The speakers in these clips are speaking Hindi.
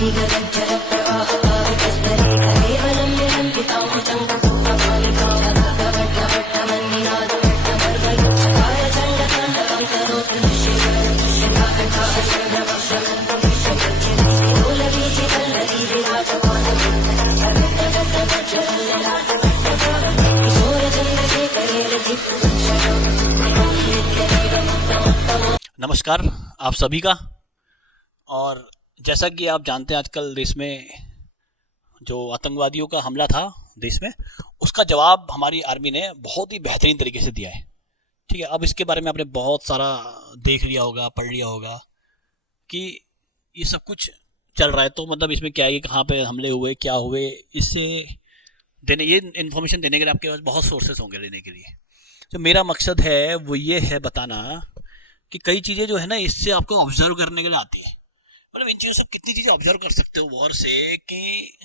नमस्कार आप सभी का। और जैसा कि आप जानते हैं आजकल देश में जो आतंकवादियों का हमला था देश में, उसका जवाब हमारी आर्मी ने बहुत ही बेहतरीन तरीके से दिया है। ठीक है, अब इसके बारे में आपने बहुत सारा देख लिया होगा, पढ़ लिया होगा कि ये सब कुछ चल रहा है। तो मतलब इसमें क्या है कि कहाँ पे हमले हुए, क्या हुए, इससे देने ये इन्फॉर्मेशन देने के लिए आपके पास बहुत सोर्सेस होंगे लेने के लिए। तो मेरा मकसद है वो ये है बताना कि कई चीज़ें जो है ना, इससे आपको ऑब्जर्व करने के लिए आती है। मतलब इन चीज़ों से कितनी चीज़ें ऑब्जर्व कर सकते हो वॉर से, कि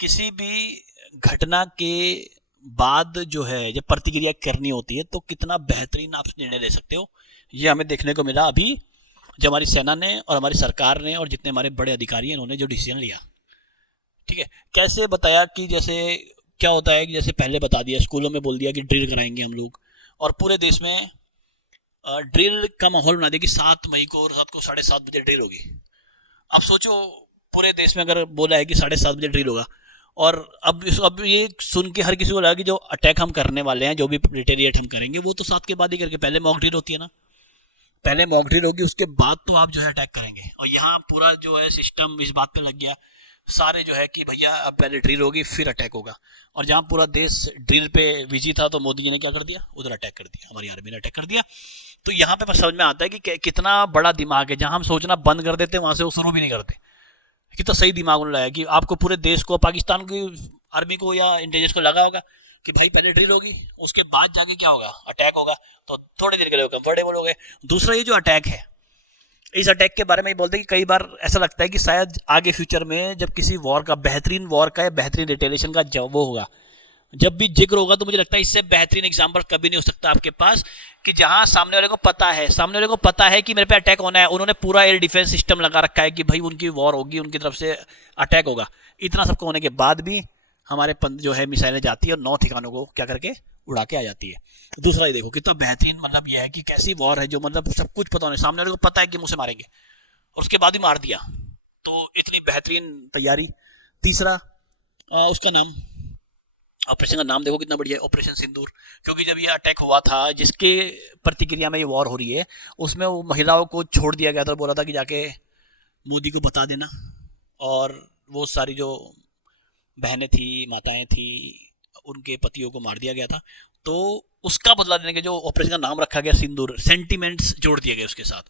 किसी भी घटना के बाद जो है जब प्रतिक्रिया करनी होती है तो कितना बेहतरीन आप निर्णय ले सकते हो। ये हमें देखने को मिला अभी जब हमारी सेना ने और हमारी सरकार ने और जितने हमारे बड़े अधिकारी हैं इन्होंने जो डिसीजन लिया। ठीक है, कैसे बताया कि जैसे क्या होता है कि जैसे पहले बता दिया, स्कूलों में बोल दिया कि ड्रिल कराएंगे हम लोग, और पूरे देश में ड्रिल का माहौल बना दिया कि 7 मई को रात को 7:30 बजे ड्रिल होगी। अब सोचो पूरे देश में अगर बोला है कि 7:30 बजे ड्रिल होगा, और अब ये सुन के हर किसी को लगा कि जो अटैक हम करने वाले हैं, जो भी रिटेलिएट हम करेंगे, वो तो 7 के बाद ही करके, पहले मॉक ड्रिल होती है ना, पहले मॉक ड्रिल होगी उसके बाद तो आप जो है अटैक करेंगे। और यहाँ पूरा जो है सिस्टम इस बात पे लग गया सारे जो है कि भैया अब पहले ड्रिल होगी फिर अटैक होगा। और जहाँ पूरा देश ड्रिल पे बिजी था तो मोदी जी ने क्या कर दिया, उधर अटैक कर दिया, हमारी आर्मी ने अटैक कर दिया। तो यहाँ पे समझ में आता है कि कितना बड़ा दिमाग है। जहाँ हम सोचना बंद कर देते हैं वहां से वो शुरू भी नहीं करते। कितना सही दिमाग उन्होंने लगाया कि आपको पूरे देश को, पाकिस्तान की आर्मी को या इंटेलिजेंस को लगा होगा कि भाई पहले ड्रिल होगी उसके बाद जाके क्या होगा, अटैक होगा, तो थोड़ी देर के लिए कंफर्टेबल हो गए। दूसरा ये जो अटैक है, इस अटैक के बारे में बोलते हैं कि कई बार ऐसा लगता है कि शायद आगे फ्यूचर में जब किसी वॉर का, बेहतरीन वॉर का या बेहतरीन रिटेलिएशन का जब वो होगा, जब भी जिक्र होगा, तो मुझे लगता है इससे बेहतरीन एग्जाम्पल कभी नहीं हो सकता आपके पास, कि जहां सामने वाले को पता है कि मेरे पे अटैक होना है, उन्होंने पूरा एयर डिफेंस सिस्टम लगा रखा है कि भाई उनकी वॉर होगी, उनकी तरफ से अटैक होगा। इतना सबको होने के बाद भी हमारे जो है मिसाइलें जाती है और 9 ठिकानों को क्या करके उड़ा के आ जाती है। दूसरा ये देखो कितना बेहतरीन, मतलब यह है कि कैसी वॉर है जो मतलब सब कुछ पता नहीं, सामने वाले को पता है कि मुझसे मारेंगे और उसके बाद ही मार दिया। तो इतनी बेहतरीन तैयारी। तीसरा उसका नाम, ऑपरेशन का नाम देखो कितना बढ़िया है, ऑपरेशन सिंदूर। क्योंकि जब ये अटैक हुआ था, जिसके प्रतिक्रिया में ये वॉर हो रही है, उसमें वो महिलाओं को छोड़ दिया गया था, बोला था कि जाके मोदी को बता देना। और वो सारी जो बहनें थी, माताएं थी, उनके पतियों को मार दिया गया था। तो उसका बदला देने के जो ऑपरेशन का नाम रखा गया सिंदूर, सेंटिमेंट्स जोड़ दिए गए उसके साथ।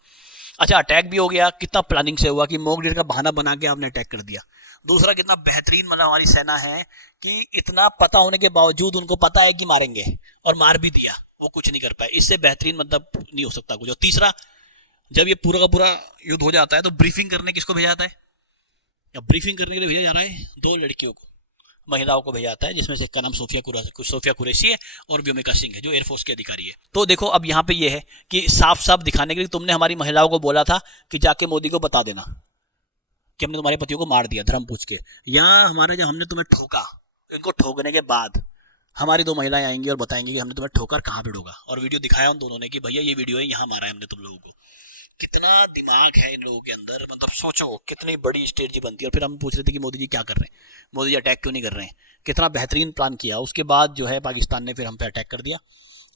अच्छा, अटैक भी हो गया, कितना प्लानिंग से हुआ कि मॉक ड्रिल का बहाना बना के आपने अटैक कर दिया। दूसरा कितना बेहतरीन, मतलब हमारी सेना है कि इतना पता होने के बावजूद उनको पता है कि मारेंगे और मार भी दिया, वो कुछ नहीं कर पाए। इससे बेहतरीन मतलब नहीं हो सकता कुछ। और तीसरा, जब ये पूरा का पूरा युद्ध हो जाता है तो ब्रीफिंग करने किसको भेजा जाता है, या ब्रीफिंग करने के लिए भेजा जा रहा है 2 लड़कियों को, महिलाओं को भेजा जाता है, जिसमें से एक का नाम सोफिया कुरैशी है और व्योमिका सिंह है जो एयरफोर्स के अधिकारी है। तो देखो अब यहाँ पे ये है कि साफ साफ दिखाने के लिए तुमने हमारी महिलाओं को बोला था कि जाके मोदी को बता देना कि हमने तुम्हारे पतियों को मार दिया धर्म पूछ के। यहाँ हमारा जब हमने तुम्हें ठोका, इनको ठोकने के बाद हमारी 2 महिलाएं आएंगी और बताएंगी कि हमने तुम्हें ठोकर कहाँ पे ठोका, और वीडियो दिखाया उन दोनों ने कि भैया ये वीडियो है, यहाँ मारा है हमने तुम लोगों को। कितना दिमाग है इन लोगों के अंदर, मतलब सोचो कितनी बड़ी स्ट्रेटजी बनती है। और फिर हम पूछ रहे थे कि मोदी जी क्या कर रहे हैं, मोदी जी अटैक क्यों नहीं कर रहे हैं, कितना बेहतरीन प्लान किया। उसके बाद जो है पाकिस्तान ने फिर हम पे अटैक कर दिया,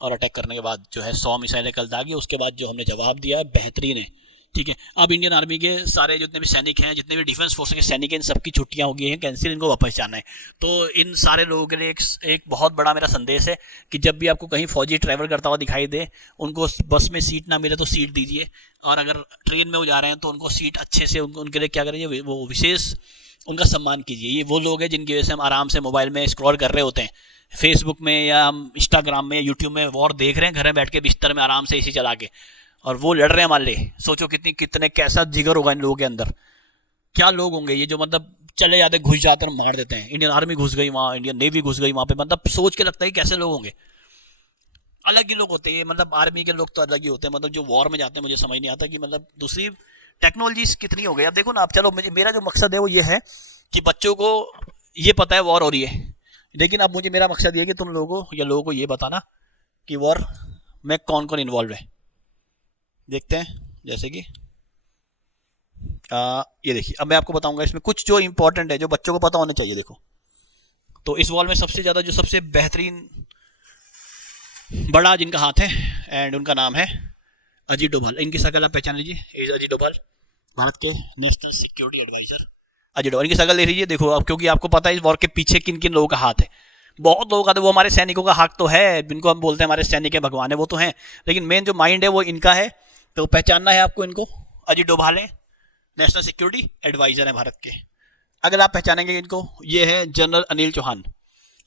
और अटैक करने के बाद जो है 100 मिसाइलें कल दागी। उसके बाद जो हमने जवाब दिया बेहतरीन है। ठीक है, अब इंडियन आर्मी के सारे जितने भी सैनिक हैं, जितने भी डिफेंस फोर्स के सैनिक हैं, इन सबकी छुट्टियां हो गई हैं कैंसिल, इनको वापस जाना है। तो इन सारे लोगों के लिए एक बहुत बड़ा मेरा संदेश है कि जब भी आपको कहीं फौजी ट्रैवल करता हुआ दिखाई दे, उनको बस में सीट ना मिले तो सीट दीजिए, और अगर ट्रेन में वो जा रहे हैं तो उनको सीट अच्छे से उनके लिए क्या करिए, वो विशेष उनका सम्मान कीजिए। ये वो लोग हैं जिनकी वजह से हम आराम से मोबाइल में स्क्रॉल कर रहे होते हैं, फेसबुक में या हम इंस्टाग्राम में, यूट्यूब में वॉर देख रहे हैं घर में बैठ के बिस्तर में आराम से एसी चला के, और वो लड़ रहे हैं हमारे लिए। सोचो कितने कैसा जिगर होगा इन लोगों के अंदर। क्या लोग होंगे ये जो मतलब चले जाते, घुस जाते और मार देते हैं। इंडियन आर्मी घुस गई वहाँ, इंडियन नेवी घुस गई वहाँ पे, मतलब सोच के लगता है कैसे लोग होंगे। अलग ही लोग होते हैं, मतलब आर्मी के लोग तो अलग ही होते हैं। मतलब जो वॉर में जाते हैं मुझे समझ नहीं आता कि मतलब दूसरी टेक्नोलॉजीज कितनी हो गई। अब देखो ना, आप चलो, मेरा जो मकसद है वो ये है कि बच्चों को ये पता है वॉर हो रही है, लेकिन अब मुझे मेरा मकसद ये है कि तुम लोगों को या लोगों को ये बताना कि वॉर में कौन कौन इन्वॉल्व है। देखते हैं, जैसे कि ये देखिए, अब मैं आपको बताऊंगा इसमें कुछ जो इंपॉर्टेंट है, जो बच्चों को पता होना चाहिए। देखो, तो इस वॉर में सबसे ज़्यादा जो सबसे बेहतरीन बड़ा जिनका हाथ है एंड उनका नाम है अजीत डोभाल। इनकी शकल आप पहचान लीजिए, अजीत डोभाल, भारत के national security adviser Ajit Doval. इनकी शकल देख लीजिए। देखो, अब क्योंकि आपको पता है इस वॉर के पीछे किन किन लोगों का हाथ है। बहुत लोगों का तो वो हमारे सैनिकों का हाथ तो है, जिनको हम बोलते हैं हमारे सैनिक है, भगवान है, वो तो हैं, लेकिन मेन जो माइंड है वो इनका है। तो पहचानना है आपको इनको। अजीत डोभाल है, नेशनल सिक्योरिटी एडवाइजर है भारत के। अगर आप पहचानेंगे इनको, ये है जनरल अनिल चौहान।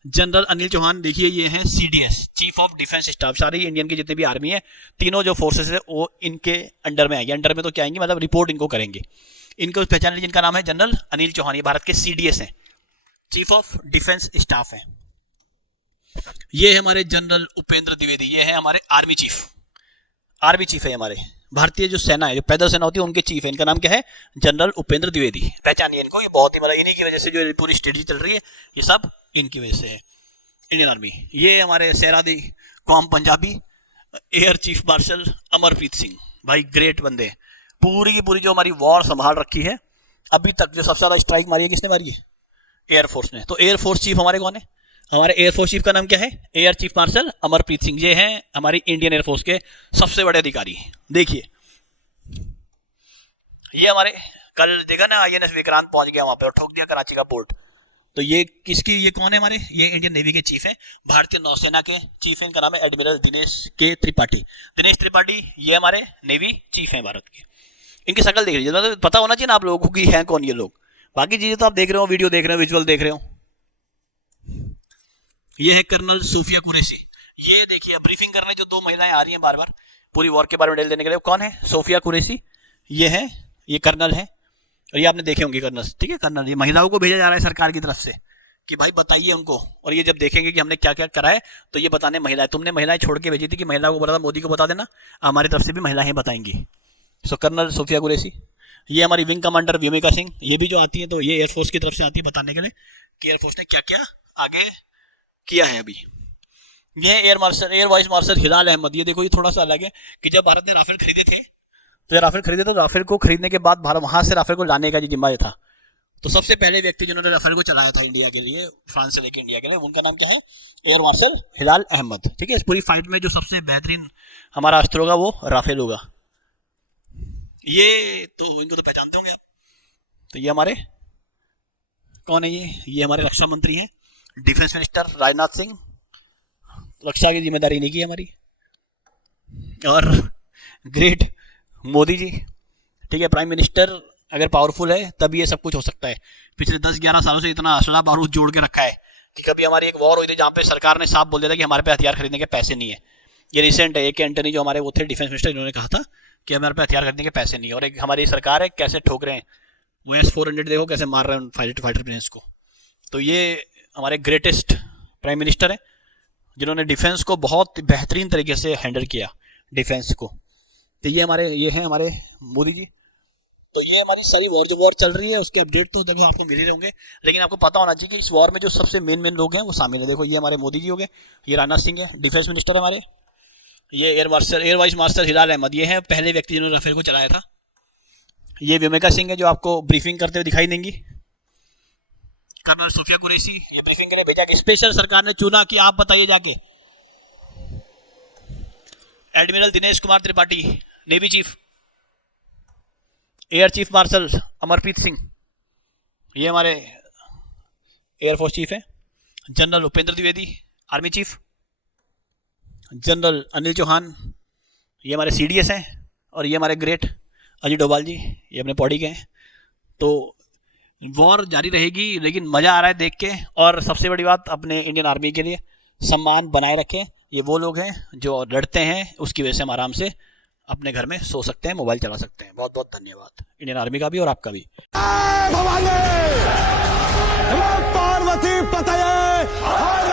जनरल अनिल चौहान देखिए, ये हैं CDS, chief of defence staff. सारी इंडियन की जितनी भी आर्मी है, तीनों जो फोर्सेस है वो इनके अंडर में आएंगे। अंडर में तो क्या आएंगे, मतलब रिपोर्ट इनको करेंगे। इनको पहचान लीजिए, इनका नाम है जनरल अनिल चौहान। ये भारत के CDS हैं, चीफ ऑफ डिफेंस स्टाफ है। ये है हमारे जनरल उपेंद्र द्विवेदी, ये है हमारे आर्मी चीफ है हमारे भारतीय जो सेना है, जो पैदल सेना होती है, उनके चीफ है। इनका नाम क्या है, जनरल उपेंद्र द्विवेदी। पहचानिए इनको, ये बहुत ही मतलब इन्हीं की वजह से जो पूरी स्ट्रेटजी चल रही है, ये सब इनकी वजह से है। इंडियन आर्मी, ये हमारे सहरादी कौम Punjabi air chief marshal Amarpreet Singh, भाई ग्रेट बंदे। पूरी की पूरी जो हमारी वॉर संभाल रखी है अभी तक, जो सबसे ज़्यादा स्ट्राइक मारी है किसने मारी है, एयरफोर्स ने। तो एयरफोर्स चीफ हमारे कौन है, हमारे एयरफोर्स चीफ का नाम क्या है, air chief marshal Amarpreet Singh. ये हैं हमारी इंडियन एयरफोर्स के सबसे बड़े अधिकारी। देखिए, ये हमारे कल देखा ना, INS विक्रांत पहुंच गया वहां पर और ठोक दिया कराची का पोर्ट। तो ये किसकी, ये कौन है हमारे, ये इंडियन नेवी के चीफ हैं, भारतीय नौसेना के चीफ हैं। इनका नाम है एडमिरल दिनेश त्रिपाठी। ये हमारे नेवी चीफ हैं भारत के। इनकी शकल देख लीजिए, मतलब पता होना चाहिए ना आप लोगों को कि हैं कौन ये लोग। बाकी चीजें तो आप देख रहे हो, वीडियो देख रहे हो, विजुअल देख रहे हो। ये है कर्नल सूफिया कुरैशी। ये देखिए, ब्रीफिंग करने जो दो महिलाएं आ रही हैं बार बार पूरी वॉर के बारे में डिटेल देने के लिए, कौन है, सोफिया कुरैशी। ये है, ये कर्नल है, और ये आपने देखे होंगे कर्नल, ठीक है, कर्नल। ये महिलाओं को भेजा जा रहा है सरकार की तरफ से कि भाई बताइए उनको, और ये जब देखेंगे कि हमने क्या क्या करा है तो ये बताने महिलाएं, तुमने महिलाएं छोड़ के भेजी थी कि महिलाओं को बोला था मोदी को बता देना, हमारी तरफ से भी महिलाएं बताएंगी। सो कर्नल सोफिया कुरैशी। ये हमारी विंग कमांडर व्योमिका सिंह, ये भी जो आती है तो ये एयरफोर्स की तरफ से आती है बताने के लिए कि एयरफोर्स ने क्या क्या आगे किया है अभी। ये एयर वाइस मार्शल हिलाल अहमद। ये देखो, ये थोड़ा सा अलग है कि जब भारत ने राफेल खरीदे थे, तो राफेल को खरीदने के बाद भारत वहां से राफेल को लाने का जिम्मा था। तो सबसे पहले व्यक्ति जिन्होंने राफेल को चलाया था इंडिया के लिए, फ्रांस से लेकर इंडिया के लिए, उनका नाम क्या है, एयर मार्शल हिलाल अहमद। ठीक है, इस पूरी फाइट में जो सबसे बेहतरीन हमारा अस्त्र होगा वो राफेल होगा। ये तो इनको तो पहचानते होंगे आप। तो ये हमारे कौन है, ये हमारे रक्षा मंत्री हैं, डिफेंस मिनिस्टर राजनाथ सिंह। रक्षा की जिम्मेदारी नहीं की हमारी। और ग्रेट मोदी जी, ठीक है, प्राइम मिनिस्टर अगर पावरफुल है तभी ये सब कुछ हो सकता है। पिछले 10-11 सालों से इतना असला बारूद जोड़ के रखा है कि कभी हमारी एक वॉर हुई थी जहाँ पे सरकार ने साफ बोल दिया था कि हमारे पे हथियार खरीदने के पैसे नहीं है। ये रिसेंट है, AK एंटनी जो हमारे वो थे डिफेंस मिनिस्टर, इन्होंने कहा था कि हमारे पे हथियार खरीदने के पैसे नहीं है। और एक हमारी सरकार है कैसे ठोक रहे हैं, वो S-400 देखो कैसे मार रहे हैं फाइटर प्लेन्स को। तो ये हमारे ग्रेटेस्ट प्राइम मिनिस्टर है जिन्होंने डिफेंस को बहुत बेहतरीन तरीके से हैंडल किया, डिफेंस को। तो ये हैं हमारे मोदी जी। तो ये हमारी सारी वॉर जो वॉर चल रही है उसके अपडेट तो देखो आपको मिल ही होंगे, लेकिन आपको पता होना चाहिए कि इस वॉर में जो सबसे मेन लोग हैं वो शामिल है। देखो, ये हमारे मोदी जी हो गए, ये राजनाथ सिंह है, डिफेंस मिनिस्टर है हमारे, ये एयर वाइस मार्शल हिलाल अहमद, ये है पहले व्यक्ति जिन्होंने राफेल को चलाया था। ये व्योमिका सिंह है जो आपको ब्रीफिंग करते हुए दिखाई देंगी। कर्नल सोफिया कुरैशी, ये ब्रीफिंग के लिए भेजा कि स्पेशल सरकार ने चुना कि आप बताइए जाके। Admiral Dinesh Kumar Tripathi, navy chief, air chief marshal Amarpreet Singh, ये हमारे एयरफोर्स चीफ है। General Upendra Dwivedi, army chief. General Anil Chauhan, ये हमारे CDS हैं। और ये हमारे ग्रेट अजीत डोभाल जी, ये अपने पौड़ी के हैं। तो वॉर जारी रहेगी, लेकिन मज़ा आ रहा है देख के। और सबसे बड़ी बात, अपने इंडियन आर्मी के लिए सम्मान बनाए रखें। ये वो लोग हैं जो लड़ते हैं, उसकी वजह से हम आराम से अपने घर में सो सकते हैं, मोबाइल चला सकते हैं। बहुत बहुत धन्यवाद इंडियन आर्मी का भी और आपका भी। पार्वती पतये